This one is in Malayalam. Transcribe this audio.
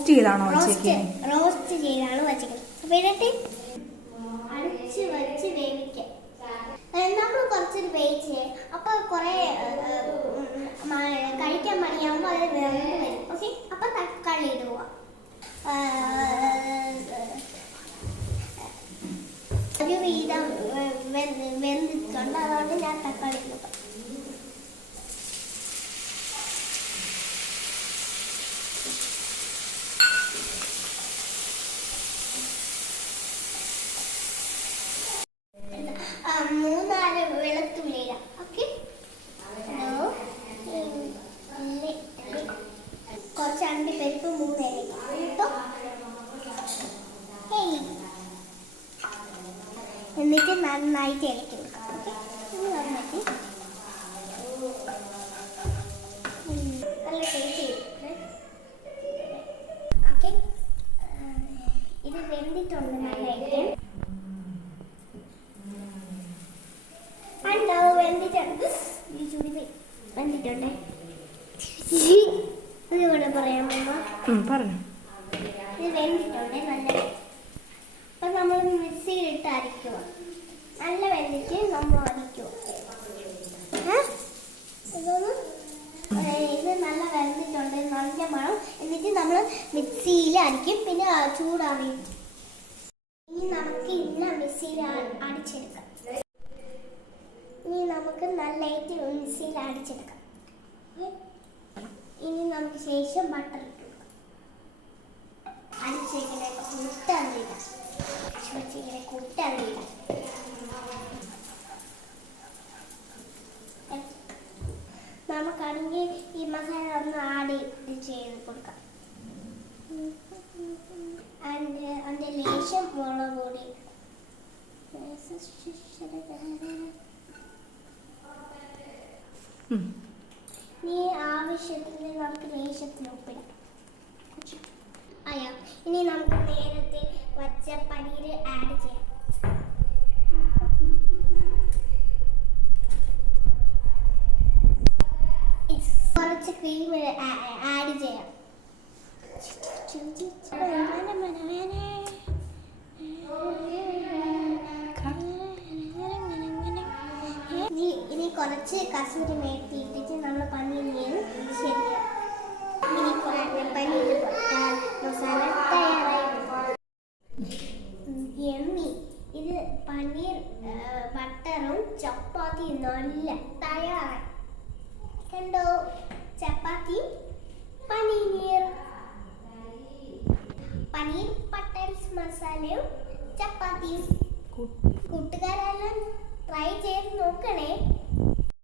റോസ്റ്റ് ചെയ്താണോ വെച്ചേക്കുന്നത്? റോസ്റ്റ് ചെയ്താണ് വെച്ചേക്കുന്നത്. അപ്പോൾ എന്നിട്ട് അടിച്ച് വെച്ച് വേവിക്കാം. നമ്മൾ കുറച്ചൊരു വേവിച്ച് അപ്പോൾ കുറേ കഴിക്കാൻ മണിയാകുമ്പോൾ അത് വെന്ത് വരും. ഓക്കെ, അപ്പം തക്കാളി ഇടുക. ഒരു വീതം വെന്തിട്ടുണ്ട്, അതുകൊണ്ട് ഞാൻ തക്കാളി ഇടുക. മൂന്നാല് വെളുത്തുള്ളിയില. ഓക്കെ, കുറച്ച് അണ്ടിപ്പരിപ്പ് 3 ഏലക്ക കേട്ടോ. എന്നിട്ട് നന്നായിട്ട് ഇളക്കി കൊടുക്കാം. ഓക്കെ, നന്നായിട്ട് നല്ല ടേസ്റ്റ് ചെയ്യും. ഓക്കെ, ഇത് വെന്തിട്ടുണ്ട് നന്നായിട്ട്. വെന്തിട്ടുണ്ടേ ഇതുകൂടെ പറയാം പറഞ്ഞു. ഇത് വെന്തിട്ടുണ്ട് നല്ല. അപ്പം നമ്മൾ മിക്സിയിലിട്ട് അരയ്ക്കുക. നല്ല വെന്തിട്ട് നമ്മൾ അരയ്ക്കുക. ഇത് നല്ല വെന്തിട്ടുണ്ട്, നല്ല മണം. എന്നിട്ട് നമ്മൾ മിക്സിയിൽ അരയ്ക്കും. പിന്നെ ചൂടാറിയിട്ട് ഇനി നമുക്ക് ഇതെല്ലാം മിക്സിയിൽ അടിച്ചെടുക്കാം. ഇനി നമുക്ക് നല്ലതായിട്ട് മിക്സിയിൽ അടിച്ചെടുക്കാം. ഇനി നമുക്ക് ശേഷം ബട്ടർ ഇട്ട് കൊടുക്കാം. അടിച്ചിങ്ങനെ കുട്ടറിയില്ല, ഇങ്ങനെ കുട്ടറിയില്ല. നമുക്കാണെങ്കിൽ ഈ മസാല ഒന്ന് ആഡ് ചെയ്ത് കൊടുക്കാം. അതിൻ്റെ ലേശം മുളക് പൊടി, ഇനി ആവശ്യത്തിന് നമുക്ക് ലേശത്തിന് ഉപ്പിടാം. അയ്യോ, ഇനി നമുക്ക് നേരത്തെ വച്ച പനീർ ആഡ് ചെയ്യാം. കുറച്ച് ക്രീം ആഡ് ചെയ്യാം. ഇനി കുറച്ച് കസൂരി മേത്തി ഇട്ടിട്ട് നമ്മൾ പനീർ ശരിയാവും. ഇനി പനീർ മസാല തയ്യാറായി. എമ്മി, ഇത് പനീർ ബട്ടറും ചപ്പാത്തിയും നല്ല തയ്യാറായി. കണ്ടോ, ചപ്പാത്തി പനീർ ബട്ടർ മസാലയും ചപ്പാത്തിയും. കൂട്ടുകാരെല്ലാം ട്രൈ ചെയ്ത് നോക്കണേ.